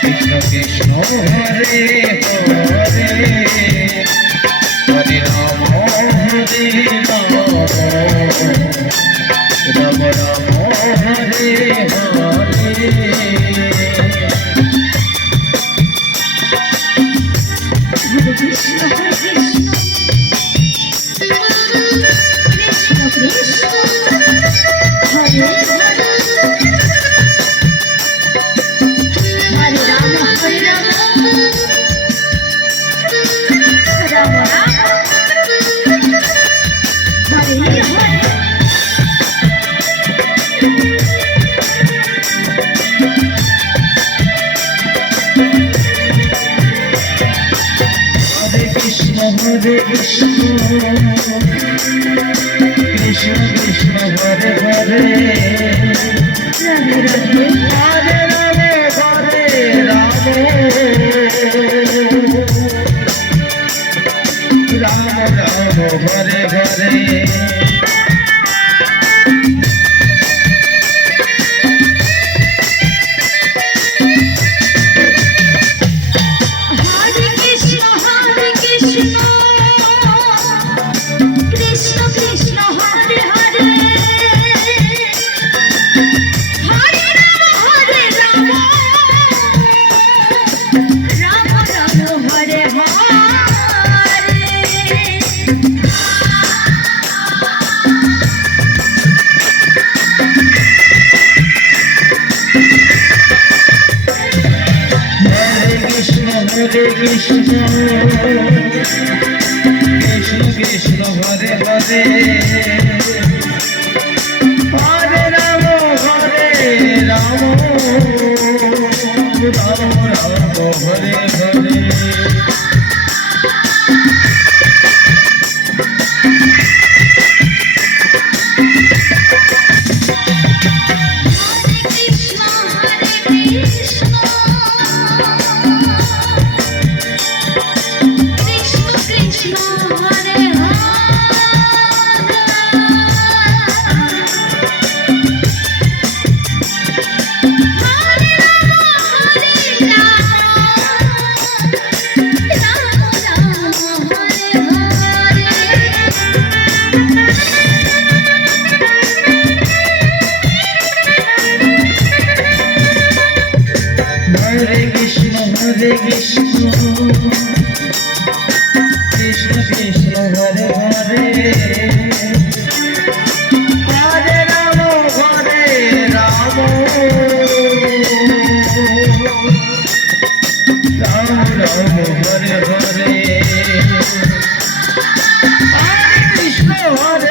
Krishna Krishna Hare Hare Hare Ram Hare Ram Ram Ram Hare Hare Krishna Krishna Hare Hare Hare Rama Hare Rama Rama Rama Hare Hare Hare Krishna Krishna Krishna Hare Hare Radhe Radhe Hare Rama Hare Rama Rama Rama Hare Hare Krishna Krishna Hare Hare Hare Rama Hare Rama Rama Rama Hare Hare Hare Krishna Krishna Krishna Hare Hare Hare Rama Hare Rama Rama Rama Hare Hare Hare Krishna Krishna Krishna Hare Hare Hare Rama Hare Rama Rama Rama Hare Hare Hare Krishna Hare Krishna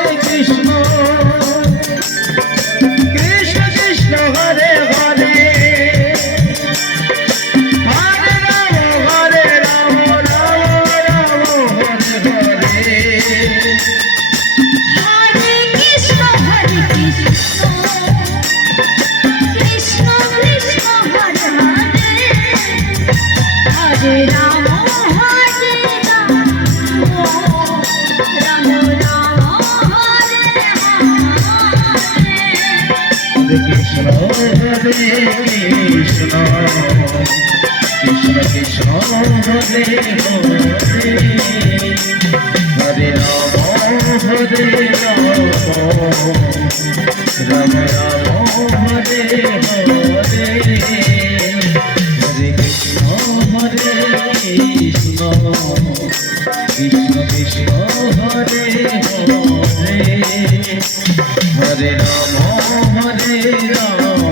Krishna Krishna Hare Hare Krishna Krishna Krishna Hare Hare Hare Rama Hare Rama Rama Rama Hare Hare Hare Krishna Hare Krishna Krishna Krishna Hare Hare Hare Rama Hare Rama Rama Rama Hare Hare Krishna Krishna Hare Hare Hare Rama Hare Rama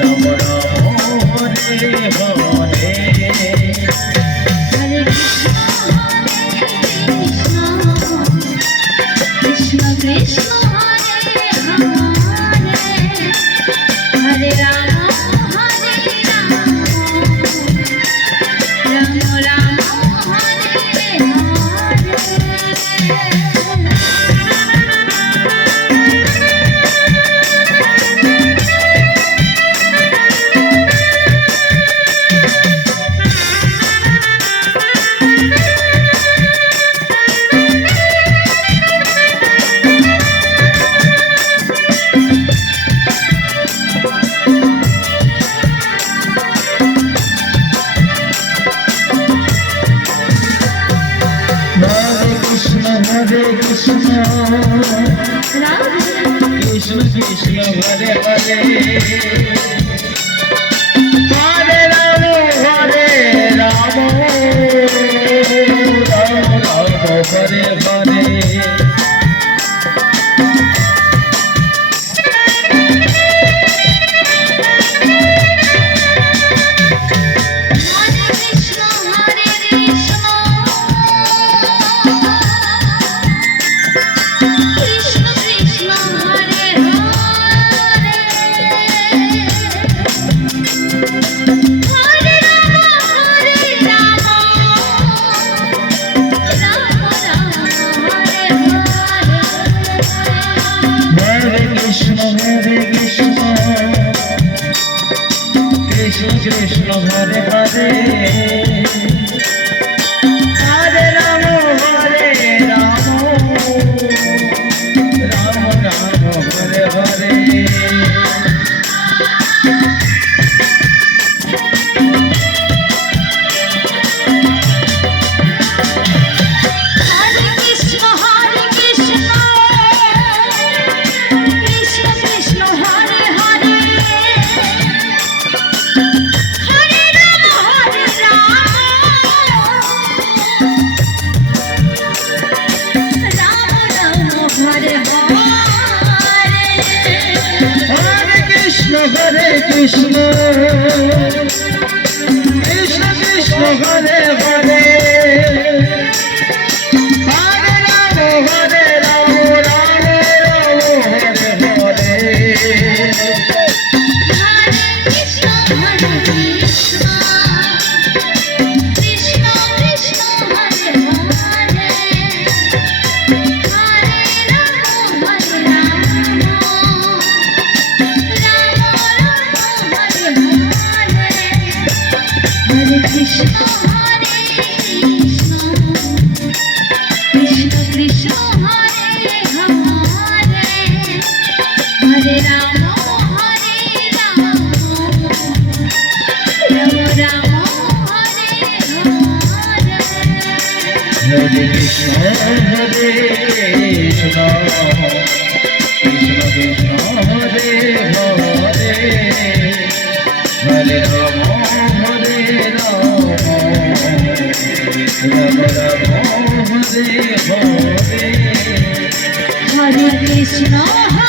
Rama Rama Hare Hare Krishna Krishna Hare Hare Hare Ram Ram Ram Hare Hare Krishna Krishna Hare Hare Hare Ram Ram Ram Hare Hare Hare Krishna, Krishna Krishna Hare Hare, Hare Rama Hare Rama, Rama Rama Hare Hare. Krishna Hare Krishna, Krishna Krishna Hare Hare, Hare Rama Hare Rama, Rama Rama Hare Hare. Hare Krishna, Hare Krishna, Krishna Krishna Hare Hare, Hare Rama Hare Rama, Rama Rama Hare Hare. Hare Krishna.